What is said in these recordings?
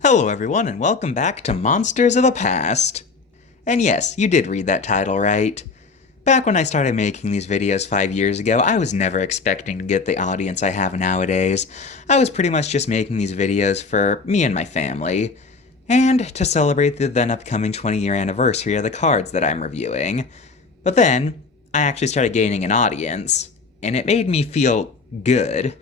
Hello everyone and welcome back to Monsters of the Past. And yes, you did read that title right. Back when I started making these videos 5 years ago, I was never expecting to get the audience I have nowadays. I was pretty much just making these videos for me and my family, and to celebrate the then upcoming 20-year anniversary of the cards that I'm reviewing. But then, I actually started gaining an audience, and it made me feel good.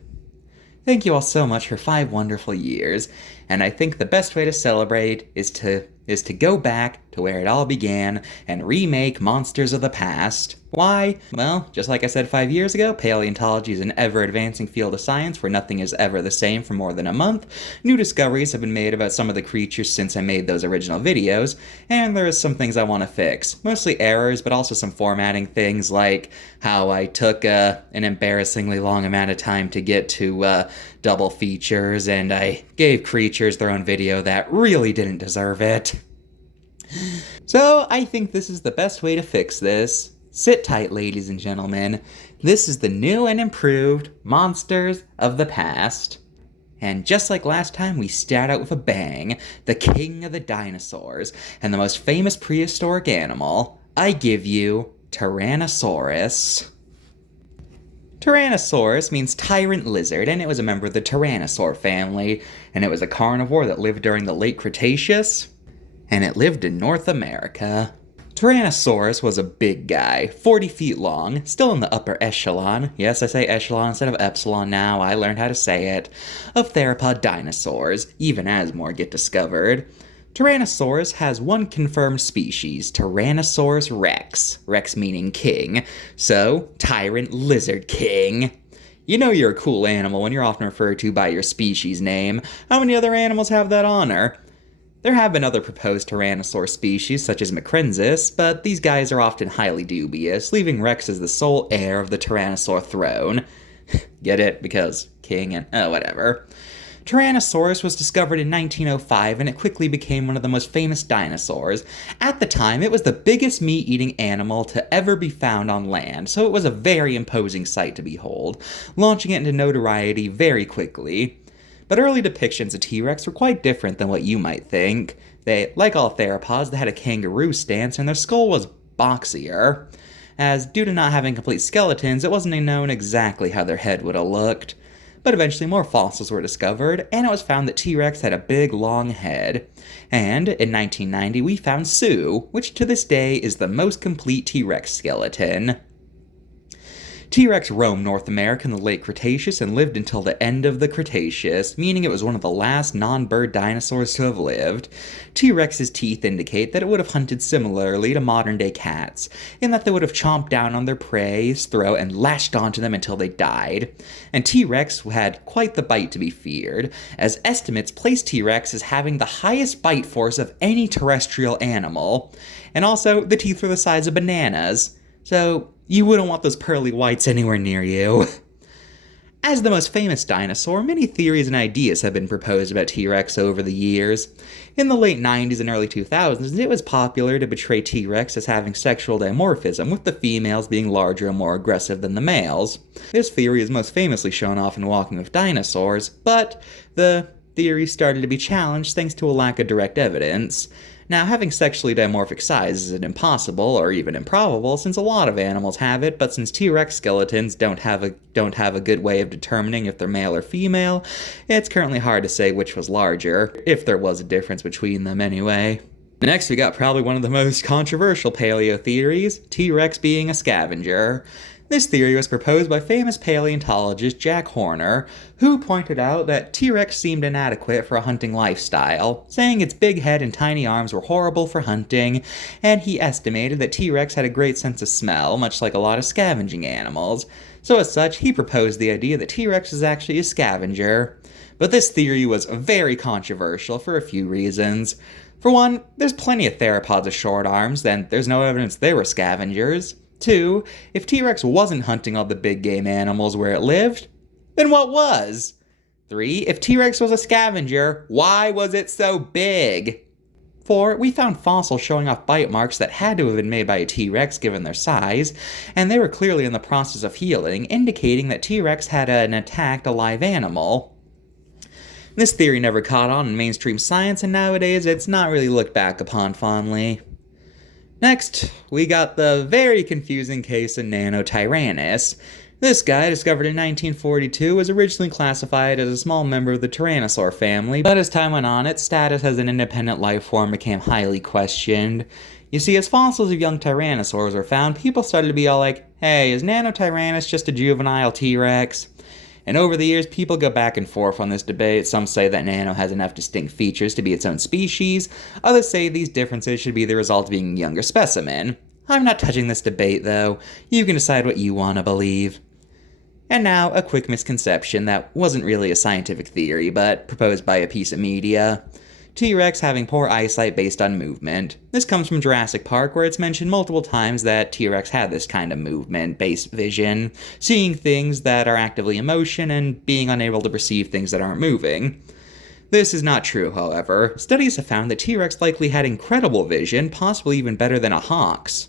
Thank you all so much for 5 wonderful years, and I think the best way to celebrate is to go back to where it all began and remake Monsters of the Past. Why? Well, just like I said 5 years ago, paleontology is an ever-advancing field of science where nothing is ever the same for more than a month. New discoveries have been made about some of the creatures since I made those original videos, and there are some things I want to fix. Mostly errors, but also some formatting things like how I took an embarrassingly long amount of time to get to double features, and I gave creatures their own video that really didn't deserve it. So I think this is the best way to fix this. Sit tight, ladies and gentlemen. This is the new and improved Monsters of the Past. And just like last time, we start out with a bang. The king of the dinosaurs, and the most famous prehistoric animal. I give you Tyrannosaurus. Tyrannosaurus means tyrant lizard, and it was a member of the Tyrannosaur family, and it was a carnivore that lived during the late Cretaceous, and it lived in North America. Tyrannosaurus was a big guy, 40 feet long, still in the upper echelon, yes, I say echelon instead of epsilon now, I learned how to say it, of theropod dinosaurs, even as more get discovered. Tyrannosaurus has one confirmed species, Tyrannosaurus rex, rex meaning king, so tyrant lizard king. You know you're a cool animal when you're often referred to by your species name. How many other animals have that honor? There have been other proposed Tyrannosaur species, such as Macrensis, but these guys are often highly dubious, leaving Rex as the sole heir of the Tyrannosaur throne. Get it? Because king and whatever. Tyrannosaurus was discovered in 1905, and it quickly became one of the most famous dinosaurs. At the time, it was the biggest meat-eating animal to ever be found on land, so it was a very imposing sight to behold, launching it into notoriety very quickly. But early depictions of T-Rex were quite different than what you might think. They, like all theropods, they had a kangaroo stance, and their skull was boxier, as due to not having complete skeletons, it wasn't known exactly how their head would have looked. But eventually more fossils were discovered, and it was found that T-Rex had a big, long head. And in 1990, we found Sue, which to this day is the most complete T-Rex skeleton. T-Rex roamed North America in the late Cretaceous and lived until the end of the Cretaceous, meaning it was one of the last non-bird dinosaurs to have lived. T-Rex's teeth indicate that it would have hunted similarly to modern-day cats, in that they would have chomped down on their prey's throat and lashed onto them until they died. And T-Rex had quite the bite to be feared, as estimates place T-Rex as having the highest bite force of any terrestrial animal. And also, the teeth were the size of bananas. So, you wouldn't want those pearly whites anywhere near you. As the most famous dinosaur, many theories and ideas have been proposed about T-Rex over the years. In the late 90s and early 2000s, it was popular to portray T-Rex as having sexual dimorphism, with the females being larger and more aggressive than the males. This theory is most famously shown off in Walking with Dinosaurs, but the theory started to be challenged thanks to a lack of direct evidence. Now, having sexually dimorphic size isn't impossible or even improbable, since a lot of animals have it, but since T-Rex skeletons don't have a good way of determining if they're male or female, it's currently hard to say which was larger, if there was a difference between them anyway. Next, we got probably one of the most controversial paleo theories, T-Rex being a scavenger. This theory was proposed by famous paleontologist Jack Horner, who pointed out that T-Rex seemed inadequate for a hunting lifestyle, saying its big head and tiny arms were horrible for hunting, and he estimated that T-Rex had a great sense of smell, much like a lot of scavenging animals. So as such, he proposed the idea that T-Rex is actually a scavenger. But this theory was very controversial for a few reasons. For one, there's plenty of theropods with short arms, then there's no evidence they were scavengers. 2, if T-Rex wasn't hunting all the big game animals where it lived, then what was? 3, if T-Rex was a scavenger, why was it so big? 4, we found fossils showing off bite marks that had to have been made by a T-Rex given their size, and they were clearly in the process of healing, indicating that T-Rex had attacked a live animal. This theory never caught on in mainstream science, and nowadays it's not really looked back upon fondly. Next, we got the very confusing case of Nanotyrannus. This guy, discovered in 1942, was originally classified as a small member of the Tyrannosaur family, but as time went on, its status as an independent life form became highly questioned. You see, as fossils of young tyrannosaurs were found, people started to be all like, hey, is Nanotyrannus just a juvenile T-Rex? And over the years, people go back and forth on this debate. Some say that Nano has enough distinct features to be its own species. Others say these differences should be the result of being a younger specimen. I'm not touching this debate, though. You can decide what you want to believe. And now, a quick misconception that wasn't really a scientific theory, but proposed by a piece of media. T-Rex having poor eyesight based on movement. This comes from Jurassic Park, where it's mentioned multiple times that T-Rex had this kind of movement-based vision, seeing things that are actively in motion and being unable to perceive things that aren't moving. This is not true, however. Studies have found that T-Rex likely had incredible vision, possibly even better than a hawk's.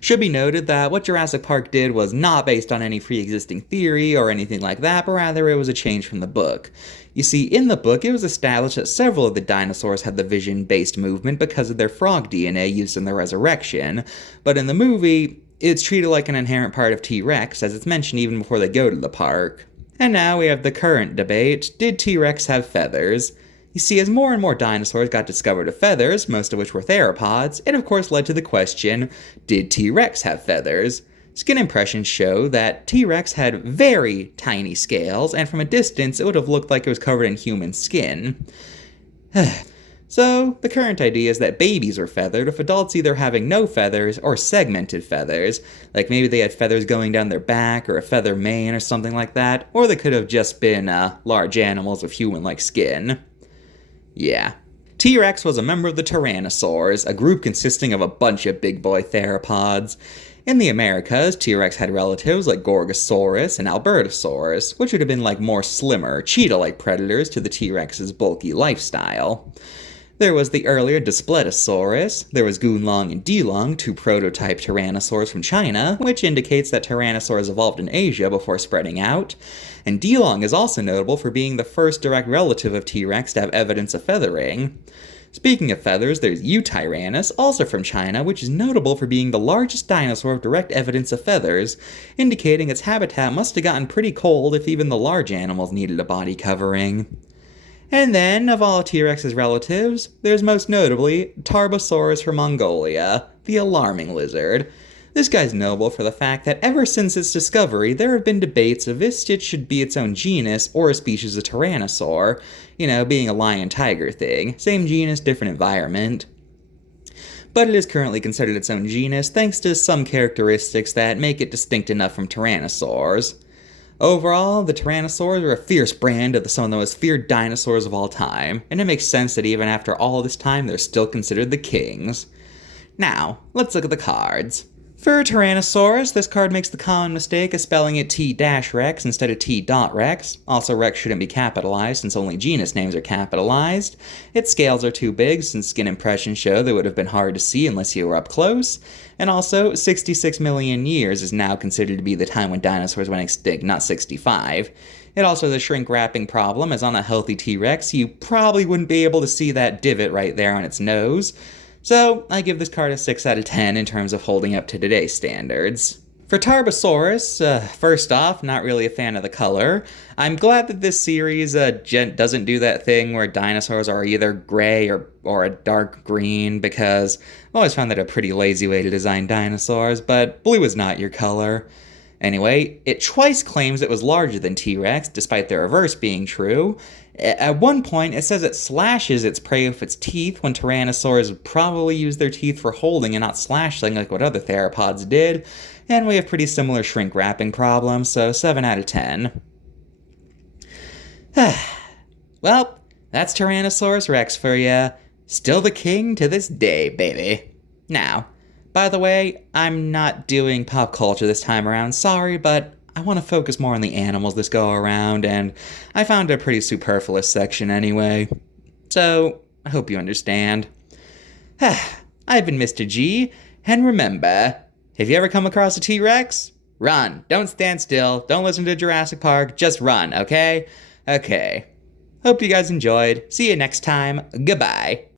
Should be noted that what Jurassic Park did was not based on any pre-existing theory or anything like that, but rather it was a change from the book. You see, in the book, it was established that several of the dinosaurs had the vision-based movement because of their frog DNA used in their resurrection, but in the movie, it's treated like an inherent part of T-Rex, as it's mentioned even before they go to the park. And now we have the current debate: did T-Rex have feathers? You see, as more and more dinosaurs got discovered with feathers, most of which were theropods, it of course led to the question, did T-Rex have feathers? Skin impressions show that T-Rex had very tiny scales, and from a distance it would have looked like it was covered in human skin. So, the current idea is that babies were feathered, with adults either having no feathers or segmented feathers, like maybe they had feathers going down their back or a feather mane or something like that, or they could have just been large animals with human-like skin. Yeah. T-Rex was a member of the Tyrannosaurs, a group consisting of a bunch of big boy theropods. In the Americas, T-Rex had relatives like Gorgosaurus and Albertosaurus, which would have been like more slimmer, cheetah-like predators to the T-Rex's bulky lifestyle. There was the earlier Daspletosaurus, there was Gunlong and Dilong, two prototype tyrannosaurs from China, which indicates that tyrannosaurs evolved in Asia before spreading out, and Dilong is also notable for being the first direct relative of T-Rex to have evidence of feathering. Speaking of feathers, there's Eutyrannus, also from China, which is notable for being the largest dinosaur with direct evidence of feathers, indicating its habitat must have gotten pretty cold if even the large animals needed a body covering. And then, of all T-Rex's relatives, there's most notably Tarbosaurus from Mongolia, the alarming lizard. This guy's notable for the fact that ever since its discovery, there have been debates of if it should be its own genus or a species of tyrannosaur, being a lion-tiger thing. Same genus, different environment. But it is currently considered its own genus thanks to some characteristics that make it distinct enough from tyrannosaurs. Overall, the Tyrannosaurs are a fierce brand of some of the most feared dinosaurs of all time, and it makes sense that even after all this time, they're still considered the kings. Now, let's look at the cards. For Tyrannosaurus, this card makes the common mistake of spelling it T-Rex instead of T.Rex. Also, Rex shouldn't be capitalized since only genus names are capitalized. Its scales are too big since skin impressions show they would have been hard to see unless you were up close. And also, 66 million years is now considered to be the time when dinosaurs went extinct, not 65. It also has a shrink wrapping problem, as on a healthy T-Rex, you probably wouldn't be able to see that divot right there on its nose. So, I give this card a 6 out of 10 in terms of holding up to today's standards. For Tarbosaurus, first off, not really a fan of the color. I'm glad that this series doesn't do that thing where dinosaurs are either gray or a dark green, because I've always found that a pretty lazy way to design dinosaurs, but blue is not your color. Anyway, it twice claims it was larger than T-Rex, despite the reverse being true. At one point, it says it slashes its prey with its teeth, when tyrannosaurs probably use their teeth for holding and not slashing like what other theropods did, and we have pretty similar shrink wrapping problems, so 7 out of 10. Well, that's Tyrannosaurus Rex for ya. Still the king to this day, baby. Now, by the way, I'm not doing pop culture this time around, sorry, but I want to focus more on the animals this go around, and I found it a pretty superfluous section anyway. So, I hope you understand. I've been Mr. G, and remember, if you ever come across a T-Rex, run. Don't stand still, don't listen to Jurassic Park, just run, okay? Okay. Hope you guys enjoyed. See you next time. Goodbye.